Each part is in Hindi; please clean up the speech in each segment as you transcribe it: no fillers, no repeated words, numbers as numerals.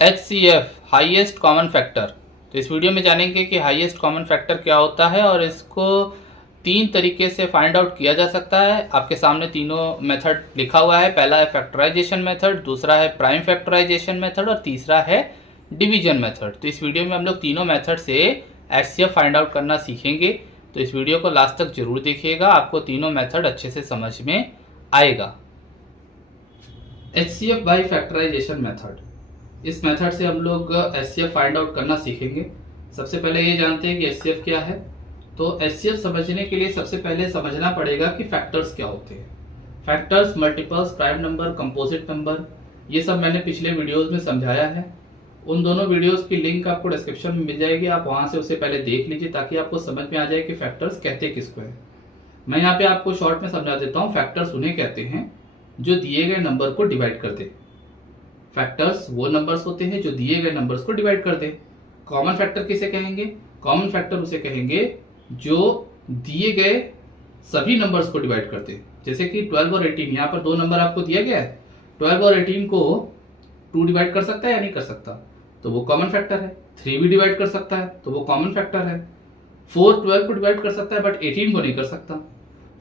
HCF highest common factor. तो इस वीडियो में जानेंगे कि हाईएस्ट कॉमन फैक्टर क्या होता है और इसको तीन तरीके से फाइंड आउट किया जा सकता है। आपके सामने तीनों मेथड लिखा हुआ है। पहला है फैक्टराइजेशन मेथड, दूसरा है प्राइम फैक्टराइजेशन मेथड और तीसरा है डिवीजन मेथड। तो इस वीडियो में हम लोग तीनों मेथड से HCF फाइंड आउट करना सीखेंगे। तो इस वीडियो को लास्ट तक जरूर देखिएगा, आपको तीनों मेथड अच्छे से समझ में आएगा। HCF बाई फैक्टराइजेशन मेथड, इस मेथड से हम लोग HCF फाइंड आउट करना सीखेंगे। सबसे पहले ये जानते हैं कि HCF क्या है। तो HCF समझने के लिए सबसे पहले समझना पड़ेगा कि फैक्टर्स क्या होते हैं। Factors, multiples, prime number, composite number, ये सब मैंने पिछले वीडियोस में समझाया है। उन दोनों वीडियोस की लिंक आपको डिस्क्रिप्शन में मिल जाएगी, आप वहां से उसे पहले देख लीजिए ताकि आपको समझ में आ जाए कि फैक्टर्स कहते किसको है। मैं यहाँ पे आपको शॉर्ट में समझा देता हूँ। फैक्टर्स उन्हें कहते हैं जो दिए गए नंबर को डिवाइड कर दे। फैक्टर्स वो नंबर्स होते हैं जो दिए गए नंबर्स को डिवाइड कर दे। कॉमन फैक्टर किसे कहेंगे? कॉमन फैक्टर उसे कहेंगे जो दिए गए सभी नंबर्स को डिवाइड करते हैं। जैसे कि 12 और 18, यहाँ पर दो नंबर आपको दिया गया है। 12 और 18 को 2 डिवाइड कर सकता है या नहीं कर सकता, तो वो कॉमन फैक्टर है। 3 भी डिवाइड कर सकता है तो वो कॉमन फैक्टर है। 4 12 को डिवाइड कर सकता है बट 18 को नहीं कर सकता।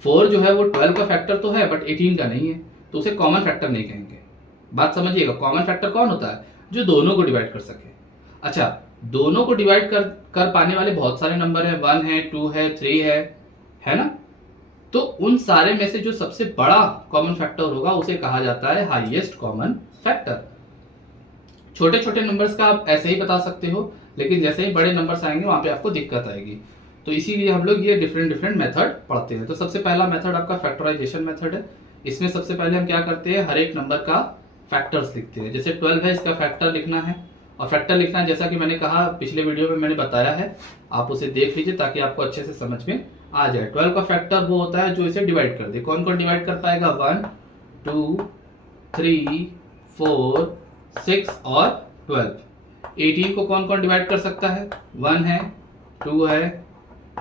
4 जो है वो 12 का फैक्टर तो है बट 18 का नहीं है, तो उसे कॉमन फैक्टर नहीं कहेंगे। बात समझिएगा, कॉमन फैक्टर कौन होता है? जो दोनों को डिवाइड कर सके। अच्छा, दोनों को डिवाइड कर पाने वाले बहुत सारे नंबर है, 1 है, 2 है, 3 है ना। तो उन सारे में से जो सबसे बड़ा कॉमन फैक्टर होगा उसे कहा जाता है हाईएस्ट कॉमन फैक्टर। छोटे छोटे नंबर्स का आप ऐसे ही बता सकते हो, लेकिन जैसे ही बड़े नंबर्स आएंगे वहां पे आपको दिक्कत आएगी। तो इसीलिए हम लोग ये डिफरेंट मेथड पढ़ते हैं। तो सबसे पहला मेथड आपका फैक्टराइजेशन मेथड है। इसमें सबसे पहले हम क्या करते हैं, हर एक नंबर का फैक्टर्स लिखते हैं। जैसे 12 है, इसका फैक्टर लिखना है। और फैक्टर लिखना जैसा कि मैंने कहा पिछले वीडियो में मैंने बताया है, आप उसे देख लीजिए ताकि आपको अच्छे से समझ में आ जाए। 12 का फैक्टर वो होता है जो इसे डिवाइड कर दे। कौन कौन डिवाइड कर पाएगा? 1 2 3 4 6 और 12। 18 को कौन कौन डिवाइड कर सकता है? 1 है, 2 है,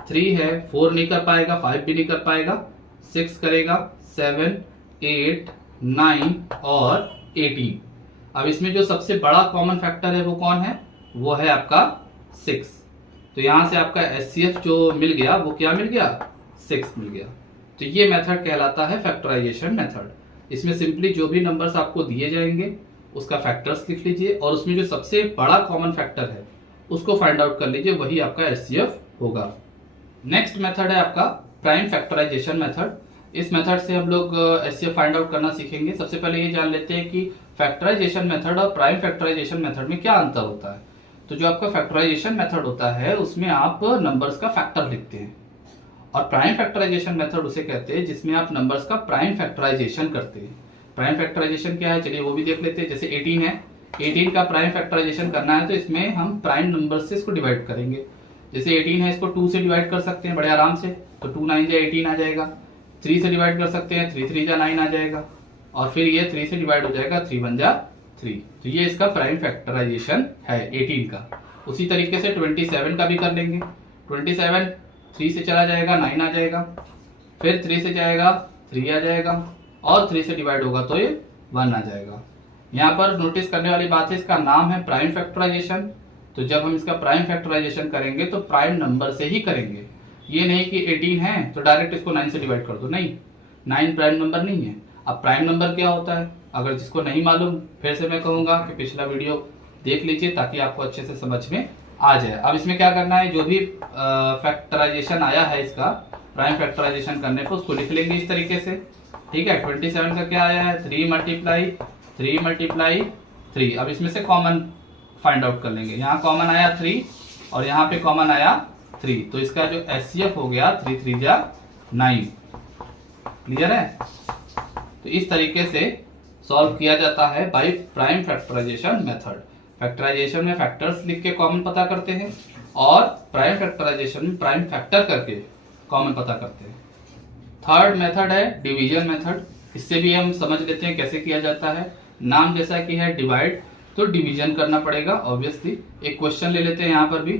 3 है, 4 नहीं कर पाएगा, 5 भी नहीं कर पाएगा, 6 करेगा, 7 8 9 और 18। अब इसमें जो सबसे बड़ा कॉमन फैक्टर है वो कौन है? वो है आपका 6। तो यहां से आपका HCF जो मिल गया वो क्या मिल गया? 6 मिल गया। तो ये मेथड कहलाता है फैक्टराइजेशन मेथड। इसमें सिंपली जो भी नंबर्स आपको दिए जाएंगे उसका फैक्टर्स लिख लीजिए और उसमें जो सबसे बड़ा कॉमन फैक्टर है उसको फाइंड आउट कर लीजिए, वही आपका HCF होगा। नेक्स्ट मेथड है आपका प्राइम फैक्टराइजेशन मेथड। इस मेथड से हम लोग HCF फाइंड आउट करना सीखेंगे। सबसे पहले ये जान लेते हैं कि फैक्टराइजेशन मेथड और प्राइम फैक्टराइजेशन मेथड में क्या अंतर होता है। तो जो आपका फैक्टराइजेशन मेथड होता है उसमें आप नंबर्स का फैक्टर लिखते हैं और प्राइम फैक्टराइजेशन मेथड उसे कहते हैं जिसमें आप नंबर्स का प्राइम फैक्टराइजेशन करते हैं। प्राइम फैक्टराइजेशन क्या है, चलिए वो भी देख लेते हैं। जैसे 18 है, 18 का प्राइम फैक्टराइजेशन करना है तो इसमें हम प्राइम नंबर से इसको डिवाइड करेंगे। जैसे 18 है, इसको 2 से डिवाइड कर सकते हैं बड़े आराम से, तो 2 9 जा 18 आ जाएगा। 3 से डिवाइड कर सकते हैं, 3 3 जा 9 आ जाएगा और फिर ये 3 से डिवाइड हो जाएगा, 3 1 जा 3। तो ये इसका प्राइम फैक्टराइजेशन है 18 का। उसी तरीके से 27 का भी कर लेंगे। 27 3 से चला जाएगा, 9 आ जाएगा, फिर 3 से जाएगा, 3 आ जाएगा और 3 से डिवाइड होगा तो ये 1 आ जाएगा। यहाँ पर नोटिस करने वाली बात है, इसका नाम है प्राइम फैक्टराइजेशन। तो जब हम इसका प्राइम फैक्टराइजेशन करेंगे तो प्राइम नंबर से ही करेंगे। ये नहीं कि 18 है तो डायरेक्ट इसको 9 से डिवाइड कर दो, नहीं, 9 प्राइम नंबर नहीं है। अब प्राइम नंबर क्या होता है, अगर जिसको नहीं मालूम फिर से मैं कहूंगा कि पिछला वीडियो देख लीजिए ताकि आपको अच्छे से समझ में आ जाए। अब इसमें क्या करना है, जो भी फैक्टराइजेशन आया है इसका प्राइम फैक्टराइजेशन करने पर उसको लिख लेंगे इस तरीके से। ठीक है, 27 का क्या आया है? 3 मल्टीप्लाई 3 मल्टीप्लाई 3। अब इसमें से कॉमन फाइंड आउट कर लेंगे। यहाँ कॉमन आया 3 और यहाँ पे कॉमन आया 3, तो इसका जो HCF हो गया 3 3 जा 9। क्लियर है? तो इस तरीके से सॉल्व किया जाता है by prime factorisation method. Factorisation में फैक्टर्स लिख के कॉमन पता करते हैं और प्राइम फैक्टराइजेशन में प्राइम फैक्टर करके कॉमन पता करते हैं। थर्ड मेथड है डिवीजन मेथड। इससे भी हम समझ लेते हैं कैसे किया जाता है। नाम जैसा कि है डिवाइड, तो डिवीजन करना पड़ेगा ऑब्वियसली। एक क्वेश्चन ले लेते हैं यहाँ पर भी,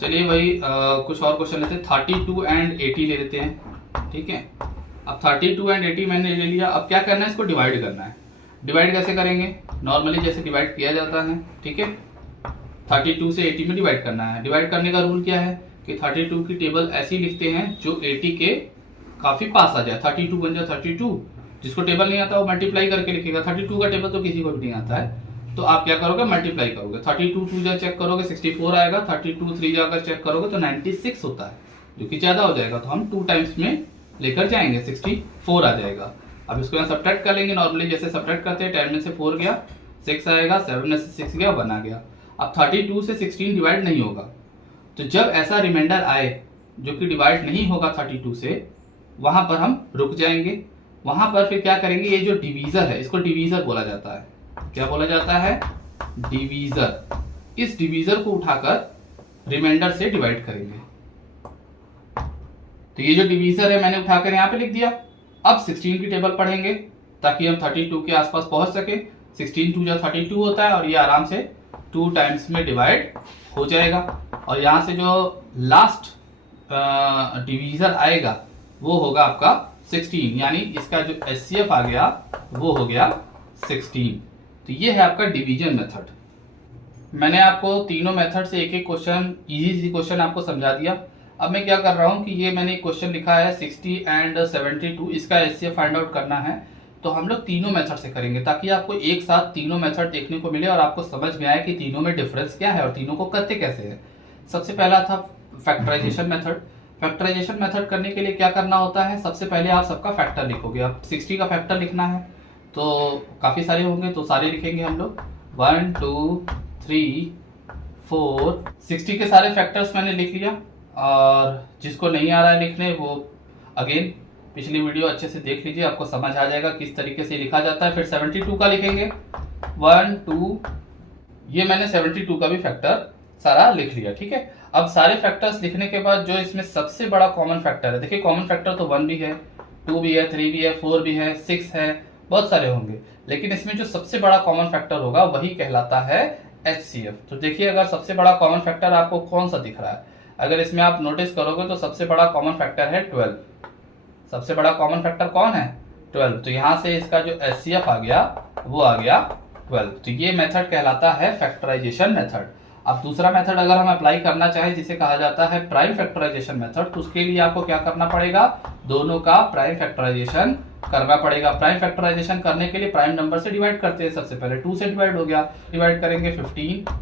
चलिए वही कुछ और क्वेश्चन लेते हैं। 32 एंड 80 ले लेते हैं। ठीक है, अब 32 एंड 80 मैंने ले लिया। अब क्या करना है, इसको डिवाइड करना है। डिवाइड कैसे करेंगे, नॉर्मली जैसे डिवाइड किया जाता है, ठीक है। 32 से 80 में डिवाइड करना है। डिवाइड करने का रूल क्या है कि 32 की टेबल ऐसी लिखते हैं जो 80 के काफी पास आ जाए। 32 बन जाए 32, जिसको टेबल नहीं आता वो मल्टीप्लाई करके लिखेगा। 32 का टेबल तो किसी को भी नहीं आता है, तो आप क्या करोगे, मल्टीप्लाई करोगे। 32 2 जा चेक करोगे 64 आएगा, 32 3 जाकर चेक करोगे तो 96 होता है, जो कि ज्यादा हो जाएगा, तो हम 2 टाइम्स में लेकर जाएंगे, 64 आ जाएगा। अब इसको यहाँ सब्ट्रैक्ट कर लेंगे, नॉर्मली जैसे सब्ट्रैक्ट करते हैं, 10 में से 4 गया 6 आएगा, 7 में से 6 गया 1 आ गया। अब 32 से 16 डिवाइड नहीं होगा, तो जब ऐसा रिमाइंडर आए जो कि डिवाइड नहीं होगा 32 से, वहां पर हम रुक जाएंगे। वहां पर फिर क्या करेंगे, ये जो डिवीजर है इसको डिवीजर बोला जाता है। क्या बोला जाता है, डिवीजर। इस डिवीजर को उठाकर रिमाइंडर से डिवाइड करेंगे। तो ये जो डिवीजर है मैंने उठाकर यहाँ पे लिख दिया। अब 16 की टेबल पढ़ेंगे ताकि हम 32 के आसपास पहुंच सके। 16 2 जा 32 होता है और ये आराम से 2 टाइम्स में डिवाइड हो जाएगा। और यहाँ से जो लास्ट डिवीजर आएगा वो होगा आपका 16, यानी इसका जो एचसीएफ आ गया वो हो गया 16। तो ये है आपका डिवीजन मेथड। मैंने आपको तीनों मेथड से एक एक क्वेश्चन, इजी क्वेश्चन आपको समझा दिया। अब मैं क्या कर रहा हूँ कि ये मैंने क्वेश्चन लिखा है 60 एंड 72, इसका एचसीएफ फाइंड आउट करना है, तो हम लोग तीनों मेथड से करेंगे ताकि आपको एक साथ तीनों मेथड देखने को मिले और आपको समझ में आए कि तीनों में डिफरेंस क्या है और तीनों को करते कैसे है। सबसे पहला था फैक्टराइजेशन मेथड। फैक्टराइजेशन मेथड करने के लिए क्या करना होता है, सबसे पहले आप सबका फैक्टर लिखोगे। अब 60 का फैक्टर लिखना है तो काफी सारे होंगे, तो सारे लिखेंगे हम लोग, 1 2 3 4। 60 के सारे फैक्टर्स मैंने लिख लिया, और जिसको नहीं आ रहा है लिखने वो अगेन पिछली वीडियो अच्छे से देख लीजिए, आपको समझ आ जाएगा किस तरीके से लिखा जाता है। फिर 72 का लिखेंगे, 1 2, ये मैंने 72 का भी फैक्टर सारा लिख लिया, ठीक है। अब सारे फैक्टर्स लिखने के बाद जो इसमें सबसे बड़ा कॉमन फैक्टर है, देखिए कॉमन फैक्टर तो 1 भी है, 2 भी है, 3 भी है, 4 भी है, 6 है, बहुत सारे होंगे, लेकिन इसमें जो सबसे बड़ा कॉमन फैक्टर होगा वही कहलाता है एचसीएफ। तो देखिए अगर सबसे बड़ा कॉमन फैक्टर आपको कौन सा दिख रहा है, अगर इसमें आप नोटिस करोगे तो सबसे बड़ा कॉमन फैक्टर है 12। सबसे बड़ा कॉमन फैक्टर कौन है, 12। तो यहाँ से इसका जो एचसीएफ आ गया वो आ गया 12। तो ये मेथड कहलाता है फैक्टराइजेशन मेथड। अब दूसरा मेथड अगर हम अप्लाई करना चाहें जिसे कहा जाता है प्राइम फैक्टराइजेशन मेथड, तो उसके लिए आपको क्या करना पड़ेगा, दोनों का प्राइम फैक्टराइजेशन करना पड़ेगा। प्राइम फैक्टराइजेशन करने के लिए प्राइम नंबर से डिवाइड करते हैं। सबसे पहले 2 से डिवाइड हो गया, डिवाइड करेंगे 15।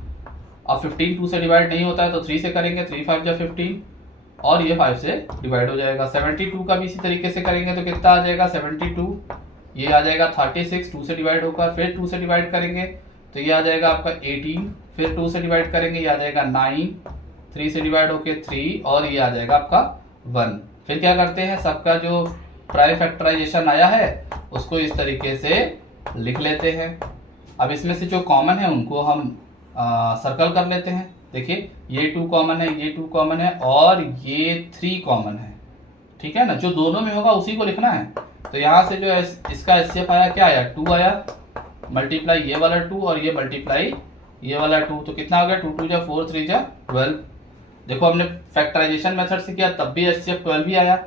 अब 15 2 से डिवाइड नहीं होता है तो 3 से करेंगे, 3 5 जा 15, और ये 5 से डिवाइड हो जाएगा। 72 का भी इसी तरीके से करेंगे तो कितना आ जाएगा, 72, ये आ जाएगा 36, 2 से डिवाइड होकर, फिर 2 से डिवाइड करेंगे तो ये आ जाएगा आपका 18, फिर 2 से डिवाइड करेंगे ये आ जाएगा 9, 3 से डिवाइड होके 3, और ये आ जाएगा आपका 1। फिर क्या करते हैं, सबका जो प्राइम फैक्टराइजेशन आया है उसको इस तरीके से लिख लेते हैं। अब इसमें से जो कॉमन है उनको हम सर्कल कर लेते हैं। देखिए ये 2 कॉमन है, ये 2 कॉमन है, और ये 3 कॉमन है, ठीक है ना। जो दोनों में होगा उसी को लिखना है। तो यहाँ से जो इसका एचसीएफ आया, क्या आया, 2 आया, मल्टीप्लाई ये वाला 2 और ये मल्टीप्लाई ये वाला 2, तो कितना हो गया, 2 2 जा 4, 3 जा 12। देखो हमने फैक्टराइजेशन मेथड से किया तब भी एचसीएफ 12 भी आया,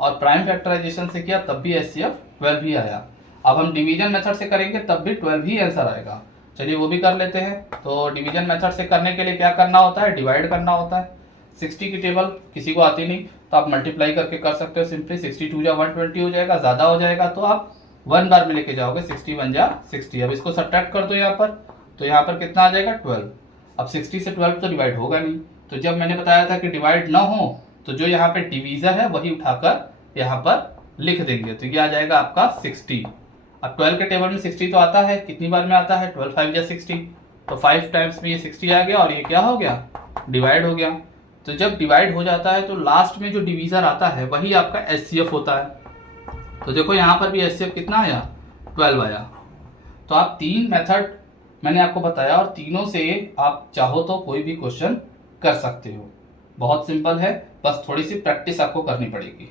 और प्राइम फैक्टराइजेशन से किया तब भी एचसीएफ 12 भी आया। अब हम डिवीजन मेथड से करेंगे तब भी 12 ही आंसर आएगा। चलिए वो भी कर लेते हैं। तो डिवीजन मेथड से करने के लिए क्या करना होता है, डिवाइड करना होता है। 60 की टेबल किसी को आती नहीं तो आप मल्टीप्लाई करके कर सकते हो सिंपली। 62 जा 120 हो जाएगा, ज्यादा हो जाएगा तो आप 1 बार में लेके जाओगे, 61 जा 60। अब इसको सब्ट्रैक्ट कर दो यहाँ पर, तो यहाँ पर कितना आ जाएगा, 12। अब 60 से 12 तो डिवाइड होगा नहीं, तो जब मैंने बताया था कि डिवाइड ना हो तो जो यहाँ पे डिवीजर है वही उठाकर यहाँ पर लिख देंगे, तो ये आ जाएगा आपका 60। अब 12 के टेबल में 60 तो आता है, कितनी बार में आता है, 12 5 जा 60, तो 5 टाइम्स में ये 60 आ गया और ये क्या हो गया, डिवाइड हो गया। तो जब डिवाइड हो जाता है तो लास्ट में जो डिवीजर आता है वही आपका एचसीएफ होता है। तो देखो यहाँ पर भी एचसीएफ कितना आया, 12 आया। तो आप 3 मेथड मैंने आपको बताया और तीनों से आप चाहो तो कोई भी क्वेश्चन कर सकते हो। बहुत सिंपल है, बस थोड़ी सी प्रैक्टिस आपको करनी पड़ेगी।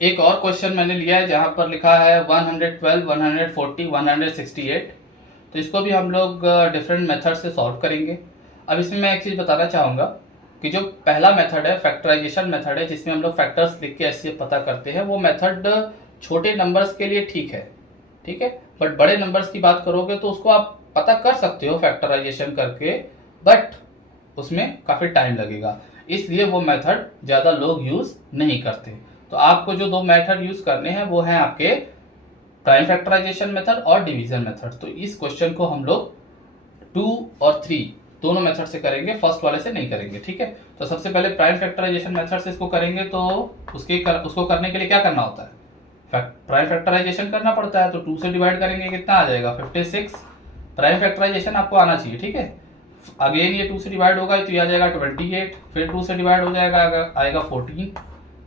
एक और क्वेश्चन मैंने लिया है जहां पर लिखा है 112, 140, 168। तो इसको भी हम लोग डिफरेंट मेथड से सॉल्व करेंगे। अब इसमें मैं एक चीज बताना चाहूंगा कि जो पहला मेथड है फैक्टराइजेशन मेथड है, जिसमें हम लोग फैक्टर्स लिख के एचसीएफ पता करते हैं, वो मेथड छोटे नंबर्स के लिए ठीक है, ठीक है। बट बड़े नंबर्स की बात करोगे तो उसको आप पता कर सकते हो फैक्टराइजेशन करके, बट उसमें काफ़ी टाइम लगेगा, इसलिए वो मेथड ज़्यादा लोग यूज़ नहीं करते। तो आपको जो दो मेथड यूज़ करने हैं वो हैं आपके प्राइम फैक्टराइजेशन मेथड और डिवीजन मेथड। तो इस क्वेश्चन को हम लोग 2 और 3 दोनों मेथड से करेंगे, फर्स्ट वाले से नहीं करेंगे, ठीक है। तो सबसे पहले प्राइम फैक्टराइजेशन मेथड से इसको करेंगे, तो उसको करने के लिए क्या करना होता है, प्राइम फैक्टराइजेशन करना पड़ता है। तो 2 से डिवाइड करेंगे, कितना आ जाएगा 56। प्राइम फैक्टराइजेशन आपको आना चाहिए, ठीक है। अगेन ये 2 से डिवाइड होगा तो ये आ जाएगा 28, फिर 2 से डिवाइड हो जाएगा आएगा 14,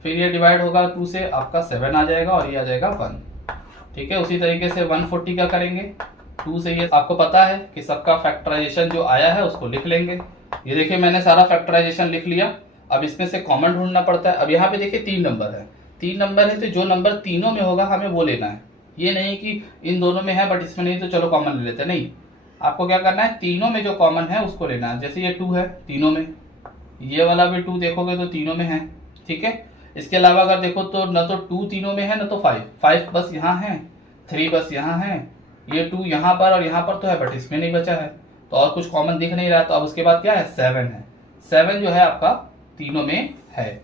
फिर ये डिवाइड होगा 2 से आपका 7 आ जाएगा और ये आ जाएगा 1, ठीक है। उसी तरीके से 140 का करेंगे, 2 से ये आपको पता है कि सबका फैक्टराइजेशन जो आया है उसको लिख लेंगे। ये देखिए मैंने सारा फैक्टराइजेशन लिख लिया। अब इसमें से कॉमन ढूंढना पड़ता है। अब यहाँ पे देखिए 3 नंबर है, 3 नंबर है तो जो नंबर तीनों में होगा हमें वो लेना है। ये नहीं कि इन दोनों में है बट इसमें नहीं तो चलो कॉमन ले लेते हैं, नहीं, आपको क्या करना है, तीनों में जो कॉमन है उसको लेना है। जैसे ये 2 है तीनों में, ये वाला भी 2 देखोगे तो तीनों में है, ठीक है। इसके अलावा अगर देखो तो न तो 2 तीनों में है न तो 5 बस यहाँ है, 3 बस यहाँ है, ये 2 यहाँ पर और यहाँ पर तो है बट इसमें नहीं बचा है, तो और कुछ कॉमन दिख नहीं रहा। तो अब उसके बाद क्या है, 7 है, 7 जो है आपका तीनों में है।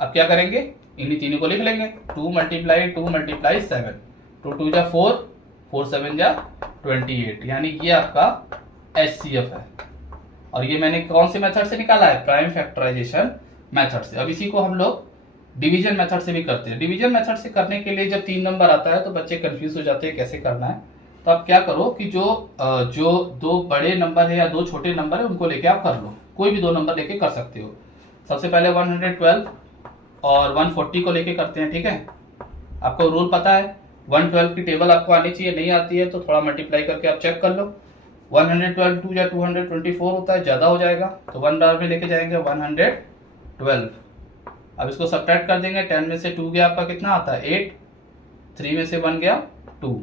अब क्या करेंगे, इन्हीं तीनों को लिख लेंगे, 2 × 2 × 7, 2 2 जा 4, 4 7 जा 28, यानी ये आपका HCF है। और ये मैंने कौन से मेथड से निकाला है, प्राइम फैक्टराइजेशन मेथड से। अब इसी को हम लोग डिवीजन मेथड से भी करते हैं। डिवीजन मेथड से करने के लिए जब 3 नंबर आता है तो बच्चे कंफ्यूज हो जाते हैं कैसे करना है। तो आप क्या करो कि जो 2 बड़े नंबर है या 2 छोटे नंबर है उनको लेके आप कर लो, कोई भी 2 नंबर लेके कर सकते हो। सबसे पहले 112 और 140 को लेके करते हैं, ठीक है। आपको रूल पता है, 112 की टेबल आपको आनी चाहिए, नहीं आती है तो थोड़ा मल्टीप्लाई करके आप चेक कर लो। 112 2 या 224 होता है, ज़्यादा हो जाएगा तो 1 बार में लेके जाएंगे 112। अब इसको सब्ट्रैक्ट कर देंगे, 10 में से 2 गया आपका कितना आता है 8, 3 में से 1 गया 2,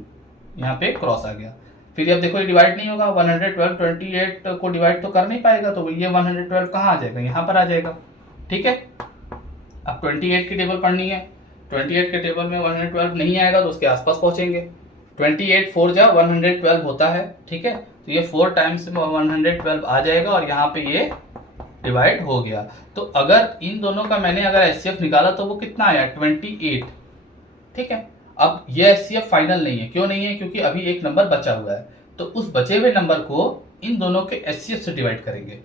यहाँ पे क्रॉस आ गया। फिर अब देखो ये डिवाइड नहीं होगा, 112 28 को डिवाइड तो कर नहीं पाएगा, तो ये 112 कहाँ आ जाएगा, यहाँ पर आ जाएगा, ठीक है। अब 28 की टेबल पढ़नी है, 28 के टेबल में 112 नहीं आएगा तो उसके आसपास पहुंचेंगे। 28 4 जा 112 होता है, ठीक है। तो ये 4 टाइम्स में 112 आ जाएगा और यहाँ पे ये डिवाइड हो गया। तो अगर इन दोनों का मैंने अगर HCF निकाला तो वो कितना आया 28, ठीक है। अब ये HCF फाइनल नहीं है, क्यों नहीं है, क्योंकि अभी एक नंबर बचा हुआ है। तो उस बचे हुए नंबर को इन दोनों के HCF से डिवाइड करेंगे।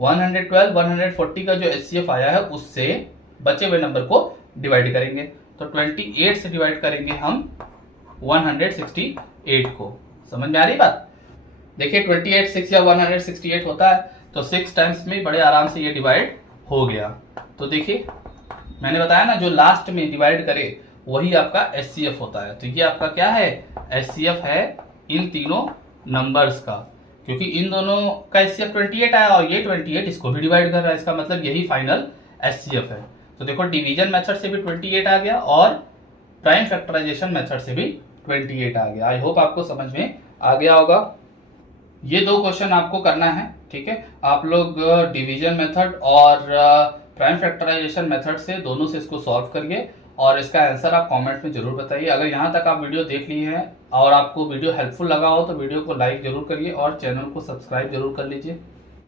112 140 का जो HCF आया है उससे बचे हुए नंबर को डिवाइड करेंगे। तो 28 से डिवाइड करेंगे हम 168 को। समझ में आ रही बात, देखिए 28 6 या 168 होता है, तो 6 टाइम्स में बड़े आराम से ये डिवाइड हो गया। तो देखिए मैंने बताया ना, जो लास्ट में डिवाइड करे वही आपका HCF होता है। तो ये आपका क्या है, HCF है इन तीनों नंबर्स का, क्योंकि इन दोनों का HCF 28 आया और ये 28 इसको भी डिवाइड कर रहा है, इसका मतलब यही फाइनल HCF है। तो देखो डिवीजन मेथड से भी 28 आ गया और प्राइम फैक्टराइजेशन मेथड से भी 28 आ गया। आई होप आपको समझ में आ गया होगा। ये 2 क्वेश्चन आपको करना है, ठीक है। आप लोग डिवीजन मेथड और प्राइम फैक्टराइजेशन मेथड से दोनों से इसको सॉल्व करिए और इसका आंसर आप कमेंट में जरूर बताइए। अगर यहाँ तक आप वीडियो देख लिए हैं और आपको वीडियो हेल्पफुल लगा हो तो वीडियो को लाइक जरूर करिए और चैनल को सब्सक्राइब जरूर कर लीजिए।